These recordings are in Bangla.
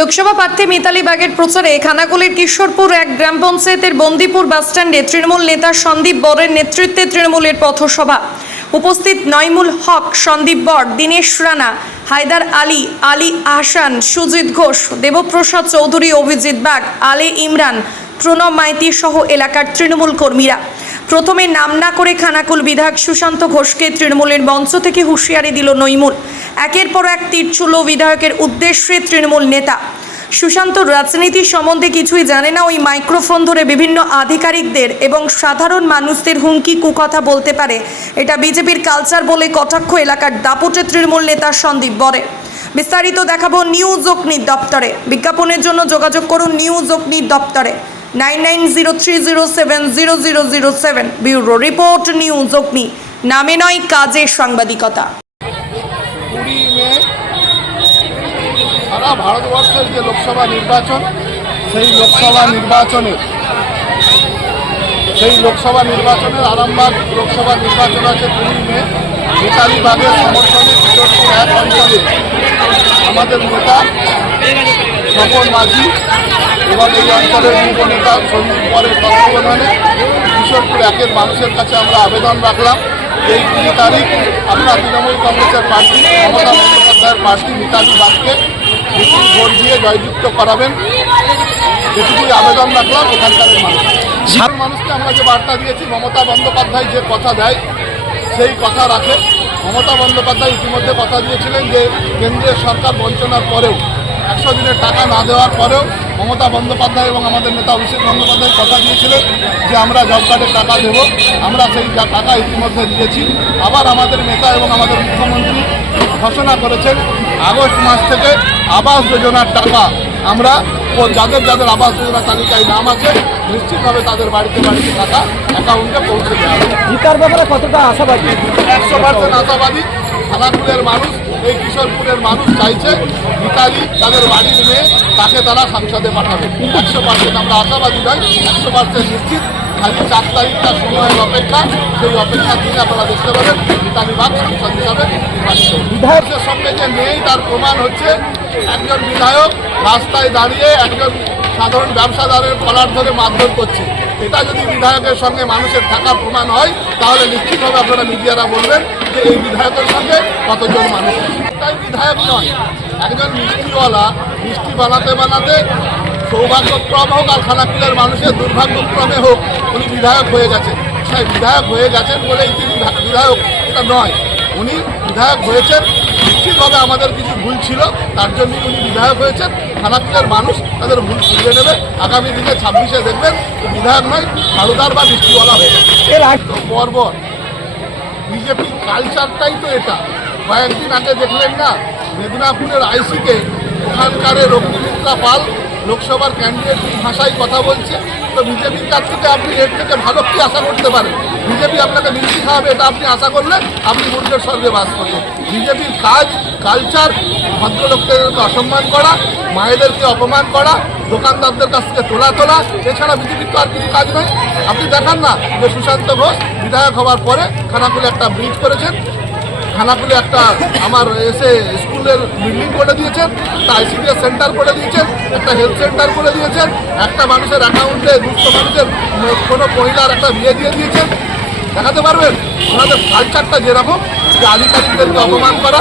লোকসভা প্রার্থী মিতালি বাগের প্রচারে খানাকুলের কিশোরপুর এক গ্রাম পঞ্চায়েতের বন্দিপুর বাসস্ট্যান্ডে তৃণমূল নেতা সন্দীপ বরের নেতৃত্বে তৃণমূলের পথসভা। উপস্থিত নয়মুল হক, সন্দীপ বর, দীনেশ রানা, হায়দার আলী আলী আহসান, সুজিত ঘোষ, দেবপ্রসাদ চৌধুরী, অভিজিৎ বাগ, আলে ইমরান, প্রণব মাইতি সহ এলাকার তৃণমূল কর্মীরা। প্রথমে নাম না করে খানাকুল বিধায়ক সুশান্ত ঘোষকে তৃণমূলের মঞ্চ থেকে হুঁশিয়ারি দিল নইমুল। একের পর এক তীর ছুড়ল বিধায়কের উদ্দেশ্যে তৃণমূল নেতা। সুশান্ত রাজনীতি সম্বন্ধে কিছুই জানে না ওই মাইক্রোফোন ধরে বিভিন্ন আধিকারিকদের এবং সাধারণ মানুষদের হুমকি, কুকথা বলতে পারে। এটা বিজেপির কালচার বলে কটাক্ষ এলাকার দাপটে তৃণমূল নেতা সন্দীপ বরে। বিস্তারিত দেখাবো নিউজ অগ্নি দপ্তরে। বিজ্ঞাপনের জন্য যোগাযোগ করুন নিউজ অগ্নি দপ্তরে। Nine nine zero three zero seven zero zero zero seven bureau report news Agni. নামে নয়, কাজে সাংবাদিকতা কুড়ি মে সারা ভারতবর্ষের যে লোকসভা নির্বাচন, সেই লোকসভা নির্বাচনের সেই লোকসভা নির্বাচনের আরামবাগ লোকসভা নির্বাচন আছে কুড়ি মে। মিতালি বাগের সমর্থনে এক অঞ্চলে আমাদের নেতা স্বপন মাঝি এবং এই অঞ্চলের যুব নেতা সন্দীপ পরের তত্ত্বাবধানে কিশোরপুর একের মানুষের কাছে আমরা আবেদন রাখলাম। এই কুড়ি তারিখ আমরা তৃণমূল কংগ্রেসের প্রার্থী মমতা বন্দ্যোপাধ্যায়ের প্রার্থী মিতালি বাগকে ভোট দিয়ে জয়যুক্ত করাবেন যেটুকুই আবেদন রাখলাম এখানকার মানুষ। মানুষকে আমরা যে বার্তা দিয়েছি মমতা বন্দ্যোপাধ্যায় যে কথা দেয় সেই কথা রাখে। মমতা বন্দ্যোপাধ্যায় ইতিমধ্যে কথা দিয়েছিলেন যে কেন্দ্রের সরকার বঞ্চনার পরেও একশো দিনের টাকা না দেওয়ার পরেও মমতা বন্দ্যোপাধ্যায় এবং আমাদের নেতা অভিষেক বন্দ্যোপাধ্যায় কথা দিয়েছিলেন যে আমরা জব কার্ডের টাকা দেব। আমরা সেই টাকা ইতিমধ্যে দিয়েছি। আবার আমাদের নেতা এবং আমাদের মুখ্যমন্ত্রী ঘোষণা করেছেন আগস্ট মাস থেকে আবাস যোজনার টাকা আমরা ও যাদের যাদের আবাস যোজনা তালিকায় নাম আছে নিশ্চিতভাবে তাদের বাড়িতে বাড়িতে টাকা অ্যাকাউন্টে পৌঁছে দেওয়া জিতার ব্যাপারে কতটা আশাবাদী? একশো পার্সেন্ট আশাবাদী। খানাকুলের মানুষ এই কিশোরপুরের মানুষ চাইছে মিতালি তাদের বাড়ির মেয়ে তাকে তারা সংসদে পাঠাবে। একশো পার্সেন্ট আমরা আশাবাদী নয় একশো পার্সেন্ট নিশ্চিত খালি চার তারিখটা সময়ের অপেক্ষা সেই অপেক্ষা দিনে আপনারা দেখতে পাবেন মিতালি বাগ সংসদ হিসাবে বিধায়কের সঙ্গে যে নেই তার প্রমাণ হচ্ছে একজন বিধায়ক রাস্তায় দাঁড়িয়ে একজন সাধারণ ব্যবসাদারের কলার ধরে মারধর করছে এটা যদি বিধায়কের সঙ্গে মানুষের থাকার প্রমাণ হয় তাহলে নিশ্চিতভাবে আপনারা মিডিয়ারা বলবেন যে এই বিধায়কের সঙ্গে কতজন মানুষ। তাই বিধায়ক নয় একজন মিষ্টিওয়ালা মিষ্টি বানাতে বানাতে সৌভাগ্যক্রম হোক আর খানাকুলের মানুষের দুর্ভাগ্যক্রমে হোক উনি বিধায়ক হয়ে গেছেন। সেই বিধায়ক হয়ে গেছেন বলেই তিনি বিধায়ক এটা নয়। উনি বিধায়ক হয়েছেন নিশ্চিতভাবে আমাদের কিছু ভুল ছিল তার জন্যই উনি বিধায়ক হয়েছেন। খানাকুলের মানুষ তাদের ভুল শুধরে নেবে। আগামী দিনে ছাব্বিশে দেখবেন বিধায়ক নয় হালুদার বা বৃষ্টিওয়ালা হয়ে বর্বর। বিজেপির কালচারটাই তো এটা। কয়েকদিন আগে দেখলেন না মেদিনীপুরের আইসিকে ওখানকার রক্তিমিত্রা পাল লোকসভার ক্যান্ডিডেট ভাষায় কথা বলছে, তো বিজেপির কাছ থেকে আপনি এর থেকে ভালো কি আশা করতে পারেন? বিজেপি আপনাকে মিষ্টি খাওয়াবে, এটা আপনি আশা করলে আপনি মূল্যের স্বর্গে বাস করবেন। বিজেপির কাজ কালচার ভদ্রলোকদেরকে অসম্মান করা, মায়েদেরকে অপমান করা, দোকানদারদের কাছ থেকে তোলা তোলা, এছাড়া বিজেপির তো আর কিছু কাজ নয়। আপনি দেখান না যে সুশান্ত ঘোষ বিধায়ক হওয়ার পরে খানাকুলে একটা ব্রিজ করেছেন খানাকুলে একটা আমার এসে স্কুলের বিল্ডিং করে দিয়েছেন একটা আইসিডিএস সেন্টার করে দিয়েছেন একটা হেলথ সেন্টার করে দিয়েছেন একটা মানুষের অ্যাকাউন্টে দুস্থ মানুষের কোনো মহিলার একটা বিয়ে দিয়ে দিয়েছেন। দেখাতে পারবেন? ওনাদের কালচারটা যেরকম যে আধিকারিকদেরকে অপমান করা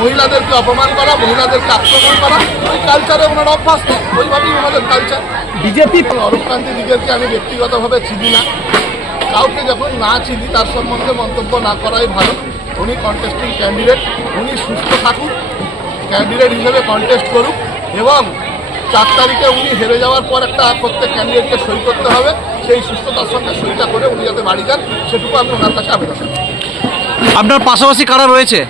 মহিলাদেরকে অপমান করা মহিলাদেরকে আক্রমণ করা ওই কালচারে ওনারা অভ্যস্ত। ওইভাবেই ওনাদের কালচার বিজেপি অরূপকান্তি দিগেরকে আমি ব্যক্তিগতভাবে চিনি না। কাউকে যখন না চিনি তার সম্বন্ধে মন্তব্য না করাই ভালো। উনি কন্টেস্টিং ক্যান্ডিডেট উনি সুস্থ থাকুন ক্যান্ডিডেট হিসেবে কন্টেস্ট করুক এবং চার তারিখে উনি হেরে যাওয়ার পর একটা প্রত্যেক ক্যান্ডিডেটকে সই করতে হবে। সেই সুস্থতার সঙ্গে সইটা করে উনি যাতে বাড়ি যান সেটুকু আমি ওনার কাছে আবেদন আপনার পাশাপাশি কারা রয়েছে?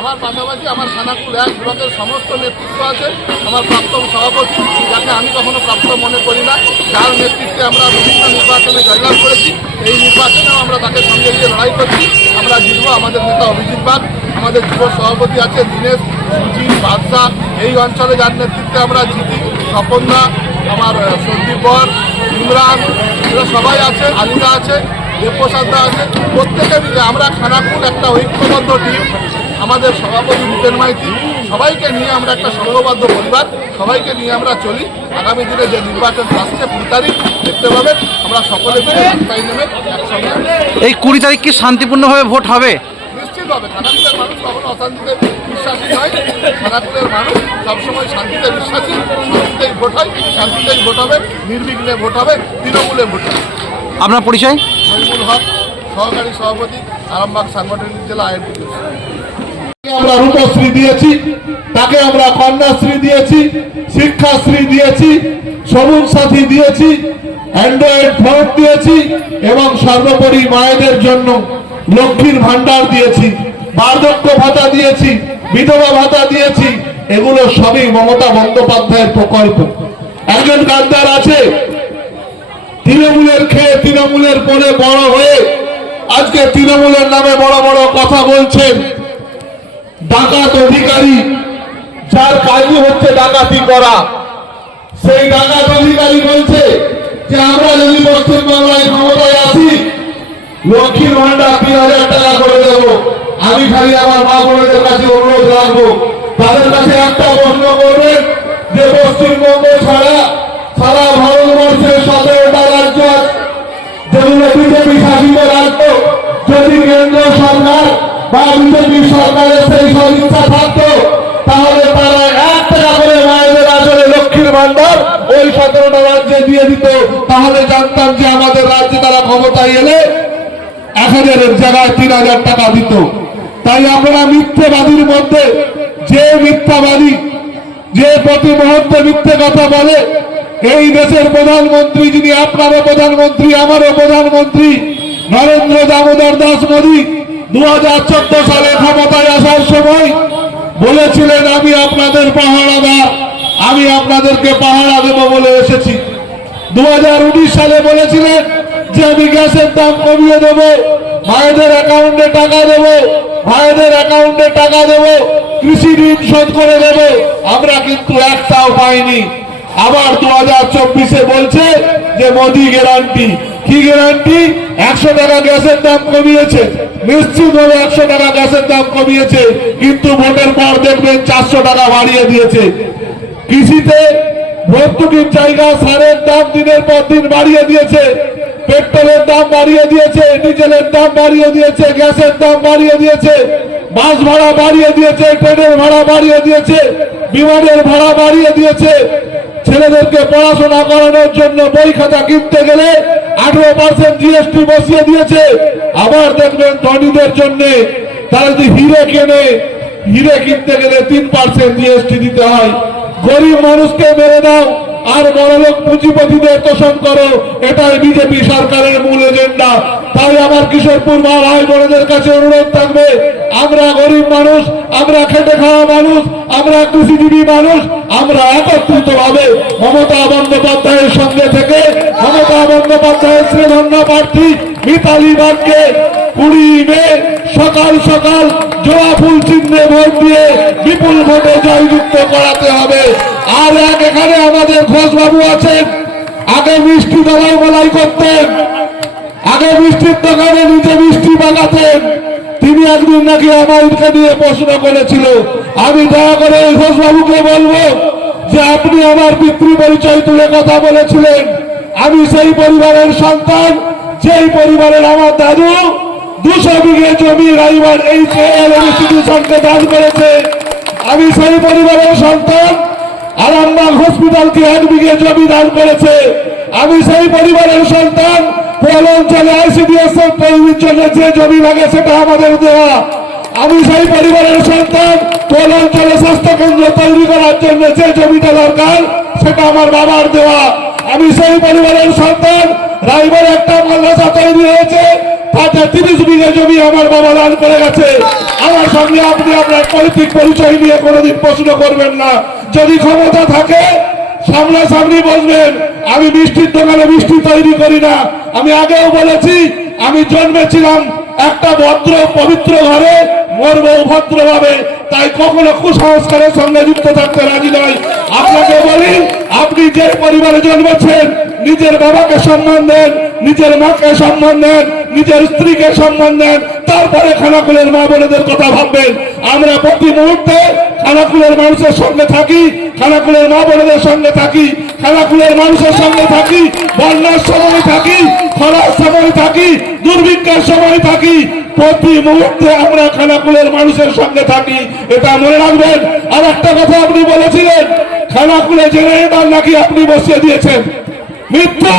আমার পাশাপাশি আমার সানাকুল এক ব্লকের সমস্ত নেতৃত্ব আছে। আমার প্রাক্তন সভাপতি যাকে আমি কখনো প্রাপ্ত মনে করি না। যার নেতৃত্বে আমরা বিভিন্ন নির্বাচনে জয়লাভ করেছি। এই নির্বাচনেও আমরা তাকে সঙ্গে নিয়ে লড়াই করছি। আমরা জিতবো, আমাদের নেতা অভিজিৎ পাল, আমাদের যুব সভাপতি আছে দীনেশ, সুজিত বাদশাহ এই অঞ্চলে যার নেতৃত্বে আমরা জিতি, স্বপনদা, আমার সন্দীপর ইমরান, এরা সবাই আছে, আলিদা আছে দেবপ্রসাদদা আছে। প্রত্যেকে আমরা খানাকুল একটা ঐক্যবদ্ধ টিম আমাদের সভাপতি ভূপেন মাইতি। সবাইকে নিয়ে আমরা একটা সংঘবদ্ধ পরিবার সবাইকে নিয়ে আমরা চলি। আগামী দিনে যে নির্বাচন আসছে কুড়ি তারিখ দেখতে পাবেন। আমরা সকলে মিলে রাস্তায় নেমে একসঙ্গে এই কুড়ি তারিখ কি শান্তিপূর্ণভাবে ভোট হবে? নিশ্চিতভাবে খানাকুলের মানুষ কখনো অশান্তিতে বিশ্বাসী নয়। খানাকুলের মানুষ সবসময় শান্তিতে বিশ্বাসী। শান্তিতেই ভোট হয়। শান্তিতেই ভোট হবে। নির্বিঘ্নে ভোট হবে। তৃণমূলে ভোট হবে। আপনার পরিচয়? মহিমুল হক সহকারী সভাপতি আরামবাগ সাংগঠনিক জেলা আইন আমরা রূপশ্রী দিয়েছি, তাকে আমরা কন্যাশ্রী দিয়েছি, শিক্ষাশ্রী দিয়েছি, সবুজ সাথী দিয়েছি, অ্যান্ড্রয়েড ফোন দিয়েছি এবং সর্বোপরি মায়েদের জন্য লক্ষ্মীর ভান্ডার দিয়েছি, বার্ধক্য ভাতা দিয়েছি, বিধবা ভাতা দিয়েছি, এগুলো সবই মমতা বন্দ্যোপাধ্যায়ের প্রকল্প। একজন গাদ্দার আছে, তৃণমূলের খেয়ে তৃণমূলের পরে বড় হয়ে আজকে তৃণমূলের নামে বড় বড় কথা বলছেন। ডাকাত অধিকারী, যার কাজই হচ্ছে ডাকাতি করা। সেই ডাকাত অধিকারী বলছে যে, আমরা যদি পশ্চিমবাংলায় ক্ষমতায় আসি লক্ষ্মীর ভান্ডার তিন হাজার টাকা করে দেব। আমি খালি আমার মা বোনদের কাছে অনুরোধ রাখব। তাদের কাছে একটা প্রশ্ন করবেন যে, পশ্চিমবঙ্গ ছাড়া বা বিজেপি সরকারের সেই সব ইচ্ছা থাকতো। তাহলে তারা এক টাকা করে মায়েদের আসলে লক্ষ্মীর ভান্ডার ওই সতেরোটা রাজ্যে দিয়ে দিত। তাহলে জানতাম যে আমাদের রাজ্যে তারা ক্ষমতায় এলে এক হাজারের জায়গায় তিন হাজার টাকা দিত। তাই আমরা মিথ্যেবাদীর মধ্যে যে মিথ্যাবাদী, যে প্রতি মুহূর্তে মিথ্যে কথা বলে, এই দেশের প্রধানমন্ত্রী যিনি আপনারও প্রধানমন্ত্রী, আমারও প্রধানমন্ত্রী, নরেন্দ্র দামোদর দাস মোদী দু হাজার চোদ্দ সালে ক্ষমতায় আসার সময় বলেছিলেন, আমি আপনাদের পাহারাদার, আমি আপনাদেরকে পাহারা দেব বলে এসেছি। দু হাজার উনিশ সালে বলেছিলেন যে, আমি গ্যাসের দাম কমিয়ে দেব, ভাইদের অ্যাকাউন্টে টাকা দেব, ভাইদের অ্যাকাউন্টে টাকা দেব, কৃষি ঋণ শোধ করে দেব। আমরা কিন্তু একটাও পাইনি। আবার দু হাজার চব্বিশে বলছে যে, মোদি গ্যারান্টি। কি গ্যারান্টি? একশো টাকা গ্যাসের দাম কমিয়েছে। নিশ্চিতভাবে একশো টাকা গ্যাসের দাম কমিয়েছে, কিন্তু ভোটের পর দেখবেন চারশো টাকা বাড়িয়ে দিয়েছে। কৃষিতে ভর্তুকির জায়গা, সারের দাম দিনের পর দিন বাড়িয়ে দিয়েছে, পেট্রোলের দাম বাড়িয়ে দিয়েছে, ডিজেলের দাম বাড়িয়ে দিয়েছে, গ্যাসের দাম বাড়িয়ে দিয়েছে, বাস ভাড়া বাড়িয়ে দিয়েছে, ট্রেনের ভাড়া বাড়িয়ে দিয়েছে, বিমানের ভাড়া বাড়িয়ে দিয়েছে ছেলেদেরকে পড়াশোনা করানোর জন্য বই খাতা কিনতে গেলে আঠারো পার্সেন্ট জিএসটি বসিয়ে দিয়েছে। আবার দেখবেন ধনীদের জন্য তারা যদি হিরে কেনে, হিরে কিনতে গেলে তিন পার্সেন্ট জিএসটি দিতে হয়। গরিব মানুষকে মেরে দাও। আর বড়লোক পুঁজিপতিদের তোষণ করো, এটাই বিজেপি সরকারের মূল এজেন্ডা। তাই আমার কিশোরপুর মা ভাই বোনদের কাছে অনুরোধ থাকবে, আমরা গরিব মানুষ, আমরা খেটে খাওয়া মানুষ, আমরা কৃষিজীবী মানুষ, আমরা একত্রিত ভাবে মমতা বন্দ্যোপাধ্যায়ের সঙ্গে থেকে মমতা বন্দ্যোপাধ্যায়ের শ্রীধন্য প্রার্থী মিতালি বাগকে কুড়ি মে সকাল সকাল জোড়া ফুল চিহ্নে ভোট দিয়ে বিপুল ভোটে জয়যুক্ত করাতে হবে। আর এক এখানে আমাদের ঘোষবাবু আছেন। আগে মিষ্টি দলাই বলাই করতেন। আগে মিষ্টির দোকানে নিজে মিষ্টি বানাতেন তিনি একদিন নাকি আমাকে নিয়ে প্রশ্ন করেছিল। আমি দয়া করে ঘোষবাবুকে বলব যে আপনি আমার পিতৃ পরিচয় তুলে কথা বলেছিলেন। আমি সেই পরিবারের সন্তান, যেই পরিবারের আমার দাদু দুশো বিঘে জমি রাইবার এই ইনস্টিটিউশনকে দান করেছে। আমি সেই পরিবারের সন্তান আরামবাগ হসপিটালকে এক বিঘে জমি দান করেছে। আমি সেই পরিবারের সন্তান। জমি লাগে সেটা দেওয়া। আমি সেই অঞ্চলে তৈরি করার জমিটা দরকার, সেটা আমার বাবার দেওয়া। আমি সেই রাইবার একটা মাদ্রাসা তৈরি হয়েছে। তাতে তিরিশ বিঘে জমি আমার বাবা দান করে গেছে। আমার সঙ্গে আপনি আপনার পরিচয় নিয়ে কোনোদিন প্রশ্ন করবেন না। যদি ক্ষমতা থাকে, সামনাসামনি বসবেন। আমি মিষ্টির দোকানে মিষ্টি তৈরি করি না। আমি আগেও বলেছি, আমি জন্মেছিলাম একটা ভদ্র, পবিত্র ঘরে, মরবো ভদ্রভাবে। তাই কখনো কুসংস্কারের সঙ্গে যুক্ত থাকতে রাজি নয়। আপনাকে বলি, আপনি যে পরিবারে জন্মেছেন, নিজের বাবাকে সম্মান দেন, নিজের মাকে সম্মান দেন, নিজের স্ত্রীকে সম্মান দেন, তারপরে খানাকুলের মা বোনেদের কথা ভাববেন। আমরা প্রতি মুহূর্তে খানাকুলের মানুষের সঙ্গে থাকি খানাকুলের মা বোনেদের সঙ্গে থাকি খানাকুলের মানুষের সঙ্গে থাকি, বন্যার সময় থাকি, খরার সময় থাকি, দুর্ভিক্ষের সময় থাকি। প্রতি মুহূর্তে আমরা খানাকুলের মানুষের সঙ্গে থাকি, এটা মনে রাখবেন। আর একটা কথা আপনি বলেছিলেন খানাকুলে জেনারেটর নাকি আপনি বসিয়ে দিয়েছেন? মৃত্যু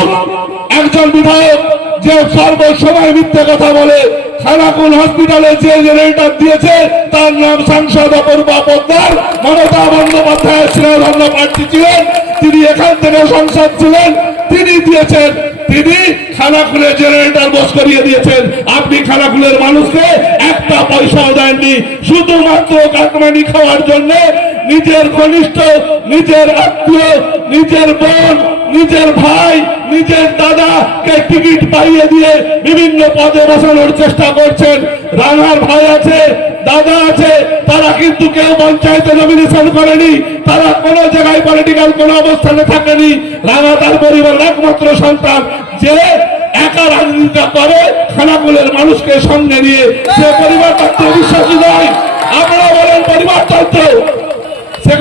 একজন বিধায়ক যে সর্বসময় মিথ্যে কথা বলে খানাকুল হসপিটালে যে জেনারেটর দিয়েছে, তার নাম সাংসদ অপূর্বা পোদ্দার। মমতা বন্দ্যোপাধ্যায়ের স্নেহধন্য প্রার্থী ছিলেন। তিনি এখান থেকে সংসদ ছিলেন। তিনি দিয়েছেন, তিনি খানাকুলে জেনারেটর বস করিয়ে দিয়েছেন। আপনি খানাকুলের মানুষকে একটা পয়সাও দেননি। শুধুমাত্র কাকমানি খাওয়ার জন্য নিজের ঘনিষ্ঠ নিজের আত্মীয়, নিজের বোন, নিজের ভাই, নিজের দাদাকে টিকিট পাইয়ে দিয়ে বিভিন্ন পদে বসানোর চেষ্টা করছেন। রানার ভাই আছে, দাদা আছে, তারা কিন্তু কেউ পঞ্চায়েতে নমিনেশন করেনি, তারা কোনো জায়গায় পলিটিক্যাল কোনো অবস্থানে থাকেনি। রানা তার পরিবারের একমাত্র সন্তান, যে একা রাজনীতিটা করে খানাকুলের মানুষকে সঙ্গে নিয়ে। সে পরিবারতন্ত্র বিশ্বাসী নয়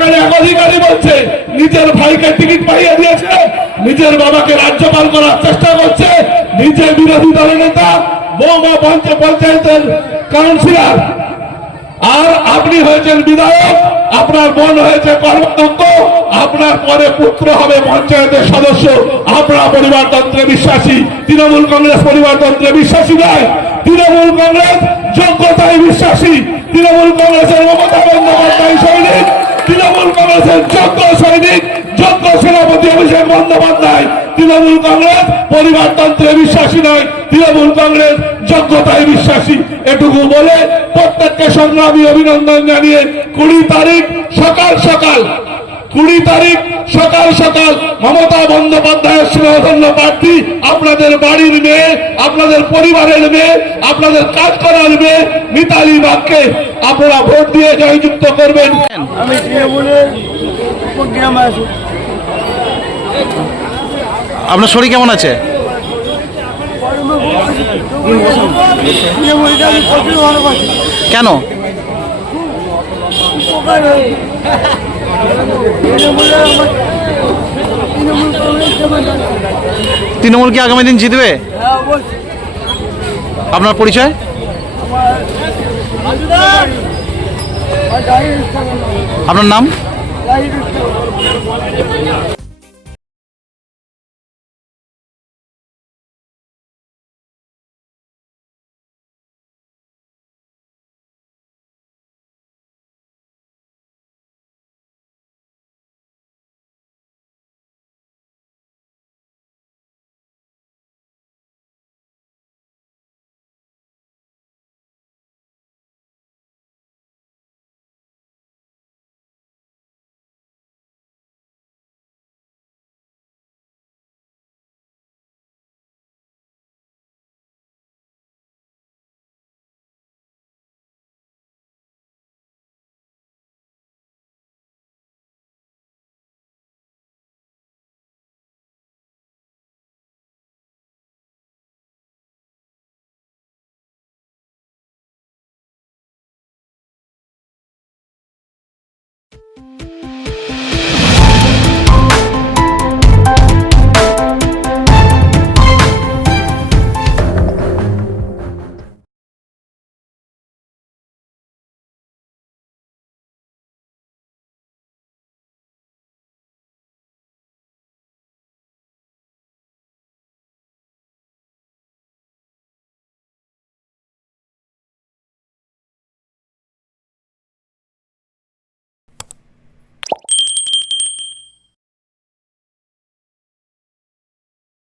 সেখানে এক অধিকারী বলছে, নিজের ভাইকে টিকিট পাইয়ে দিয়েছে, নিজের বাবাকে রাজ্যপাল করার চেষ্টা করছে নিজে বিরোধী দলের নেতা, বৌমা পঞ্চায়েত পঞ্চায়েতের কাউন্সিলর। আর আপনি হয়েছেন বিধায়ক, আপনার বোন হয়েছে কর্মদক্ষ, আপনার পরে পুত্র হবে পঞ্চায়েতের সদস্য। আপনারা পরিবারতন্ত্রে বিশ্বাসী, তৃণমূল কংগ্রেস পরিবারতন্ত্রে বিশ্বাসী নয়, তৃণমূল কংগ্রেস যোগ্যতায় বিশ্বাসী, তৃণমূল কংগ্রেসের মমতা বন্দ্যোপাধ্যায় সৈনিক তৃণমূল কংগ্রেসের যোগ্য সৈনিক, যোগ্য সেনাপতি অভিষেক বন্দ্যোপাধ্যায়। তৃণমূল কংগ্রেস পরিবারতন্ত্রে বিশ্বাসী নয়, তৃণমূল কংগ্রেস যোগ্যতায় বিশ্বাসী। এটুকু বলে প্রত্যেককে সংগ্রামী অভিনন্দন জানিয়ে কুড়ি তারিখ সকাল সকাল কুড়ি তারিখ সকাল সকাল মমতা বন্দ্যোপাধ্যায়ের স্নেহধন্য প্রার্থী আপনাদের বাড়ির মেয়ে আপনাদের পরিবারের মেয়ে আপনাদের কাজ করার মেয়ে মিতালি বাগকে আপনারা ভোট দিয়ে জয়যুক্ত করবেন। আমি তৃণমূলের প্রোগ্রামে আছি। আপনার শরীর কেমন আছে? কেন? তৃণমূল কি আগামী দিন জিতবে? আপনার পরিচয়? আপনার নাম?